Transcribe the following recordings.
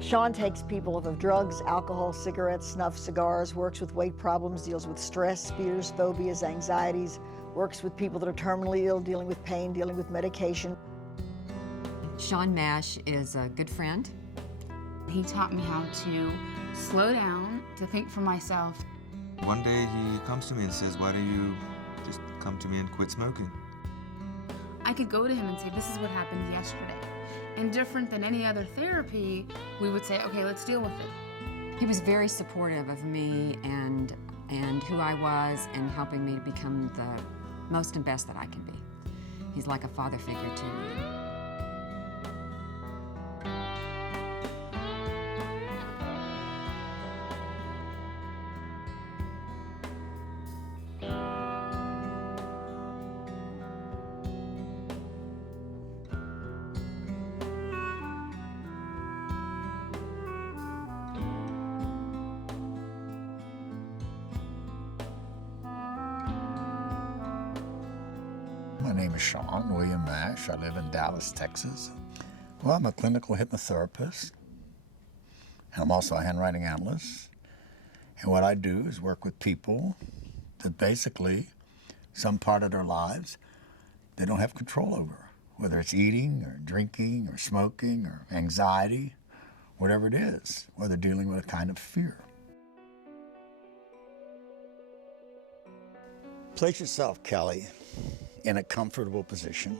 Sean takes people off of drugs, alcohol, cigarettes, snuff, cigars, works with weight problems, deals with stress, fears, phobias, anxieties, works with people that are terminally ill, dealing with pain, dealing with medication. Sean Mash is a good friend. He taught me how to slow down, to think for myself. One day he comes to me and says, "Why don't you just come to me and quit smoking?" I could go to him and say, this is what happened yesterday. And different than any other therapy, we would say, okay, let's deal with it. He was very supportive of me and who I was, and helping me to become the most and best that I can be. He's like a father figure to me. My name is Sean William Mash. I live in Dallas, Texas. Well, I'm a clinical hypnotherapist, and I'm also a handwriting analyst. And what I do is work with people that basically, some part of their lives, they don't have control over, whether it's eating or drinking or smoking or anxiety, whatever it is, or they're dealing with a kind of fear. Place yourself, Kelly, in a comfortable position,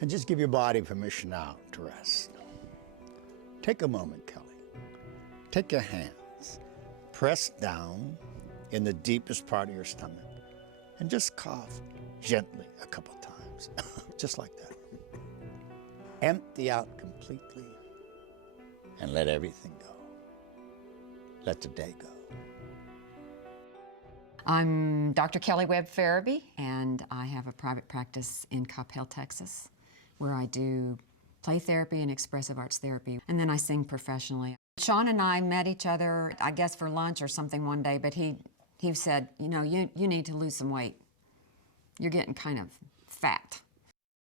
and just give your body permission now to rest. Take a moment, Kelly. Take your hands, press down in the deepest part of your stomach, and just cough gently a couple times, just like that. Empty out completely, and let everything go. Let the day go. I'm Dr. Kelly Webb Farabee, and I have a private practice in Coppell, Texas, where I do play therapy and expressive arts therapy, and then I sing professionally. Sean and I met each other, I guess, for lunch or something one day, but he said, you know, you need to lose some weight. You're getting kind of fat.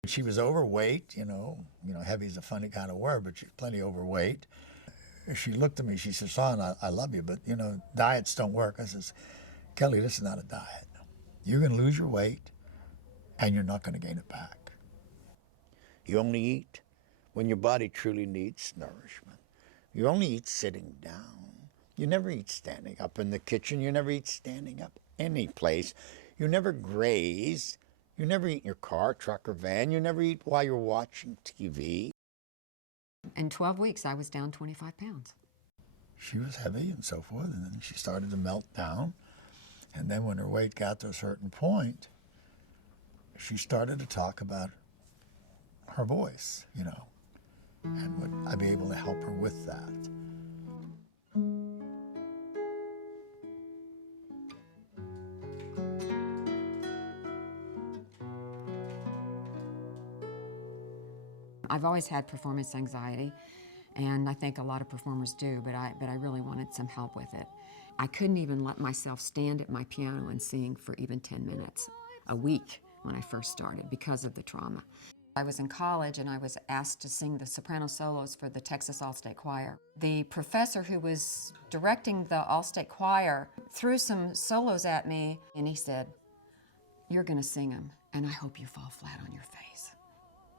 She was overweight, you know, heavy is a funny kind of word, but she's plenty overweight. She looked at me, she said, "Son, I love you, but, you know, diets don't work." I says, "Kelly, this is not a diet. You're going to lose your weight, and you're not going to gain it back. You only eat when your body truly needs nourishment. You only eat sitting down. You never eat standing up in the kitchen. You never eat standing up any place. You never graze. You never eat in your car, truck, or van. You never eat while you're watching TV." In 12 weeks, I was down 25 pounds. She was heavy and so forth, and then she started to melt down. And then when her weight got to a certain point, she started to talk about her voice, you know, and would I be able to help her with that? I've always had performance anxiety, and I think a lot of performers do, but I really wanted some help with it. I couldn't even let myself stand at my piano and sing for even 10 minutes a week when I first started because of the trauma. I was in college and I was asked to sing the soprano solos for the Texas All-State Choir. The professor who was directing the All-State Choir threw some solos at me and he said, "You're gonna sing them, and I hope you fall flat on your face."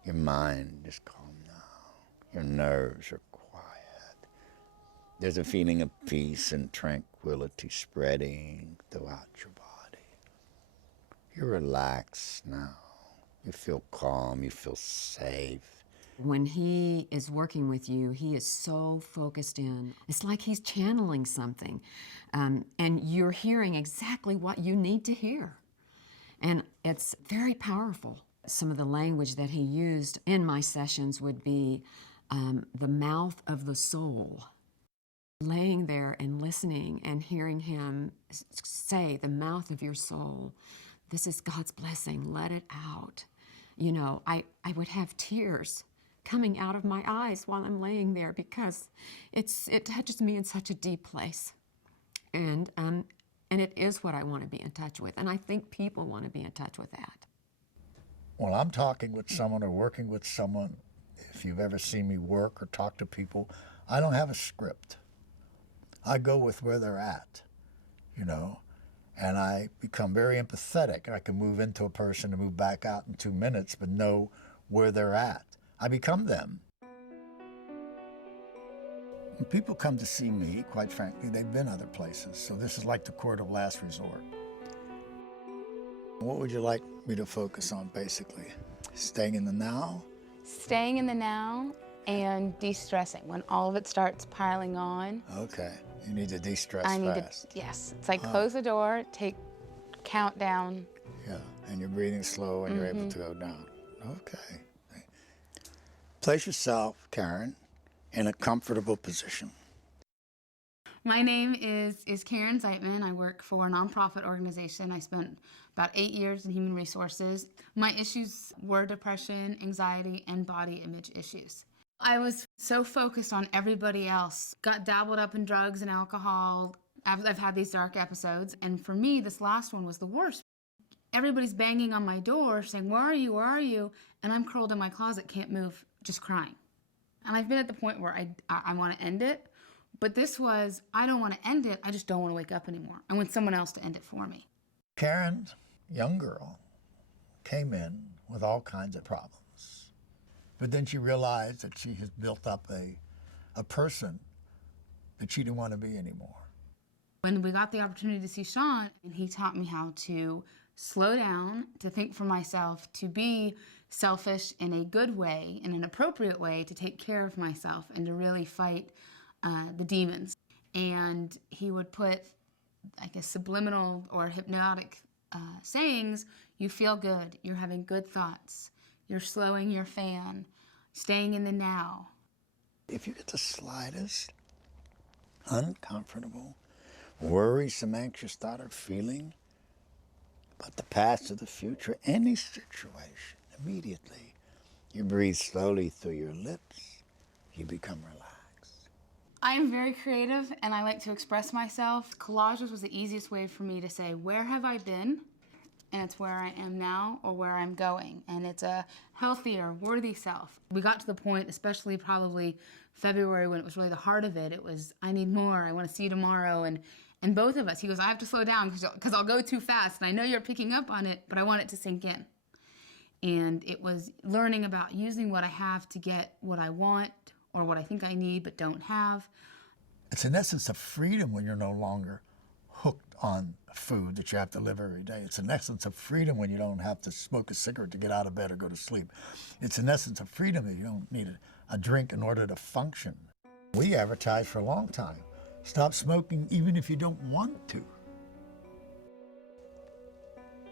Your mind is calm now. Your nerves are quiet. There's a feeling of peace and tranquility spreading throughout your body. You're relaxed now. You feel calm, you feel safe. When he is working with you, he is so focused in. It's like he's channeling something, and you're hearing exactly what you need to hear. And it's very powerful. Some of the language that he used in my sessions would be the mouth of the soul. Laying there and listening and hearing him say, "The mouth of your soul, this is God's blessing, let it out." You know, I would have tears coming out of my eyes while I'm laying there because it touches me in such a deep place. And it is what I want to be in touch with. And I think people want to be in touch with that. When I'm talking with someone or working with someone if you've ever seen me work or talk to people, I don't have a script. I go with where they're at, you know, and I become very empathetic. I can move into a person and move back out in 2 minutes, but know where they're at. I become them. When people come to see me, quite frankly, they've been other places, so this is like the court of last resort. What would you like me to focus on, basically? Staying in the now? Staying in the now and de-stressing. When all of it starts piling on, Okay, you need to de-stress I need fast. to, yes. It's like close the door, countdown. Yeah, and you're breathing slow and you're able to go down. Okay. Place yourself, Karen, in a comfortable position. My name is Karen Zeitman. I work for a nonprofit organization. I spent about 8 years in human resources. My issues were depression, anxiety, and body image issues. I was so focused on everybody else, got dabbled up in drugs and alcohol. I've had these dark episodes, and for me, this last one was the worst. Everybody's banging on my door saying, "Where are you? Where are you?" And I'm curled in my closet, can't move, just crying. And I've been at the point where I want to end it. But this was, I don't want to end it, I just don't want to wake up anymore. I want someone else to end it for me. Karen, young girl, came in with all kinds of problems. But then she realized that she has built up a person that she didn't want to be anymore. When we got the opportunity to see Sean, and he taught me how to slow down, to think for myself, to be selfish in a good way, in an appropriate way, to take care of myself, and to really fight the demons. And he would put, I guess, subliminal or hypnotic sayings. You feel good, you're having good thoughts, you're slowing your fan, staying in the now. If you get the slightest uncomfortable, worrisome, anxious thought or feeling about the past or the future, any situation, immediately you breathe slowly through your lips, you become relaxed. I am very creative and I like to express myself. Collages was the easiest way for me to say, where have I been? And it's where I am now or where I'm going. And it's a healthier, worthy self. We got to the point, especially probably February when it was really the heart of it, it was, I need more, I want to see you tomorrow. And both of us, he goes, I have to slow down because I'll go too fast. And I know you're picking up on it, but I want it to sink in. And it was learning about using what I have to get what I want or what I think I need but don't have. It's an essence of freedom when you're no longer hooked on food that you have to live every day. It's an essence of freedom when you don't have to smoke a cigarette to get out of bed or go to sleep. It's an essence of freedom that you don't need a drink in order to function. We advertised for a long time. Stop smoking even if you don't want to.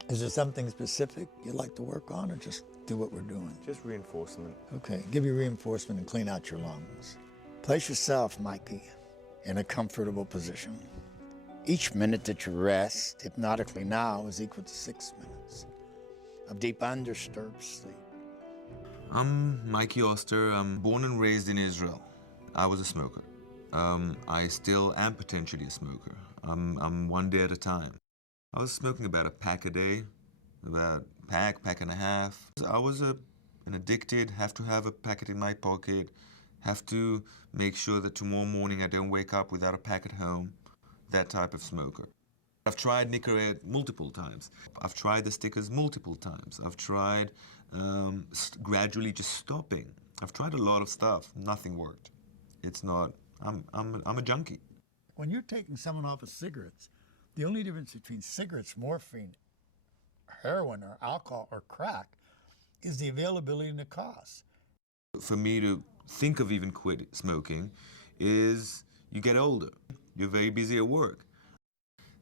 Is there something specific you'd like to work on, or just do what we're doing? Just reinforcement. Okay, give you reinforcement and clean out your lungs. Place yourself, Mikey, in a comfortable position. Each minute that you rest, hypnotically now, is equal to 6 minutes of deep undisturbed sleep. I'm Mikey Oster. I'm born and raised in Israel. I was a smoker. I still am potentially a smoker. I'm one day at a time. I was smoking about a pack a day, about pack and a half. I was an addicted, have to have a packet in my pocket, have to make sure that tomorrow morning I don't wake up without a pack at home, that type of smoker. I've tried Nicorette multiple times. I've tried the stickers multiple times. I've tried gradually just stopping. I've tried a lot of stuff. Nothing worked. It's not, I'm a junkie. When you're taking someone off of cigarettes, the only difference between cigarettes, morphine, heroin, or alcohol, or crack is the availability and the cost. For me to think of even quit smoking is you get older. You're very busy at work.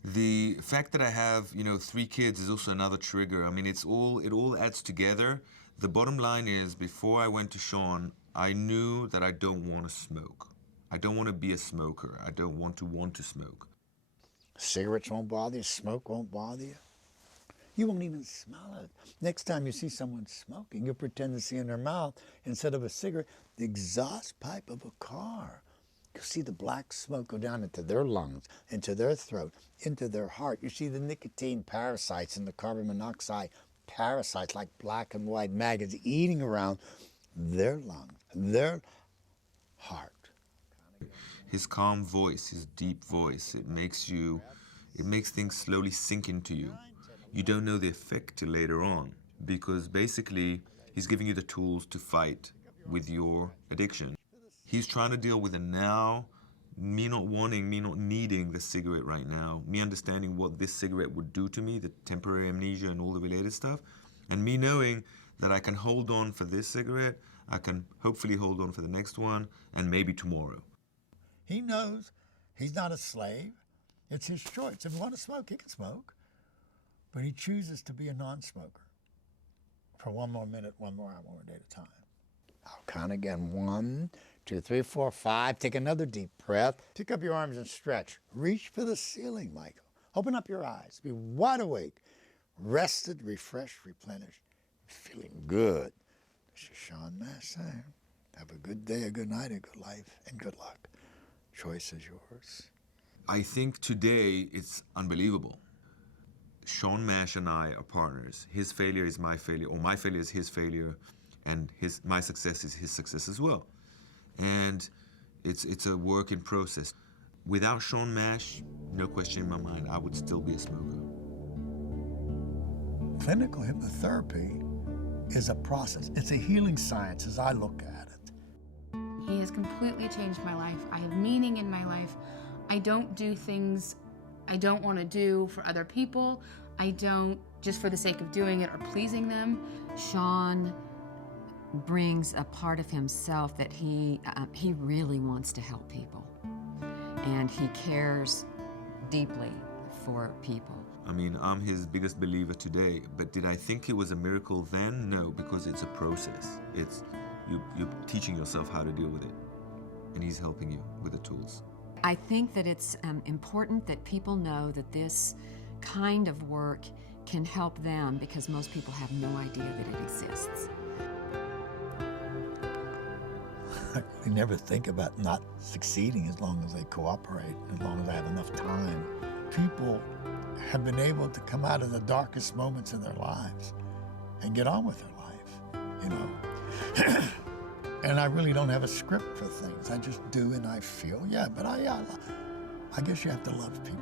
The fact that I have, 3 kids is also another trigger. I mean, it all adds together. The bottom line is, before I went to Sean, I knew that I don't want to smoke. I don't want to be a smoker. I don't want to smoke. Cigarettes won't bother you, smoke won't bother you. You won't even smell it. Next time you see someone smoking, you'll pretend to see in their mouth, instead of a cigarette, the exhaust pipe of a car. You'll see the black smoke go down into their lungs, into their throat, into their heart. You see the nicotine parasites and the carbon monoxide parasites, like black and white maggots, eating around their lungs, their heart. His calm voice, his deep voice, it makes things slowly sink into you. You don't know the effect till later on, because basically he's giving you the tools to fight with your addiction. He's trying to deal with the now, me not needing the cigarette right now, me understanding what this cigarette would do to me, the temporary amnesia and all the related stuff, and me knowing that I can hold on for this cigarette, I can hopefully hold on for the next one, and maybe tomorrow. He knows he's not a slave. It's his choice. If he wants to smoke, he can smoke. But he chooses to be a non-smoker for 1 more minute, 1 more hour, 1 more day at a time. I'll count again. 1, 2, 3, 4, 5. Take another deep breath. Pick up your arms and stretch. Reach for the ceiling, Michael. Open up your eyes. Be wide awake. Rested, refreshed, replenished. Feeling good. This is Sean Mash saying, have a good day, a good night, a good life, and good luck. Choice is yours. I think today it's unbelievable. Sean Mash and I are partners. His failure is my failure, or my failure is his failure, and my success is his success as well. And it's a work in process. Without Sean Mash, no question in my mind, I would still be a smoker. Clinical hypnotherapy is a process. It's a healing science as I look at it. He has completely changed my life. I have meaning in my life. I don't do things I don't want to do for other people. I don't just for the sake of doing it or pleasing them. Sean brings a part of himself that he really wants to help people, and he cares deeply for people. I mean, I'm his biggest believer today, but did I think it was a miracle then? No, because it's a process. You're teaching yourself how to deal with it, and he's helping you with the tools. I think that it's important that people know that this kind of work can help them, because most people have no idea that it exists. I really never think about not succeeding as long as they cooperate, as long as I have enough time. People have been able to come out of the darkest moments in their lives and get on with their life, you know. And I really don't have a script for things. I just do and I feel. Yeah, but I guess you have to love people.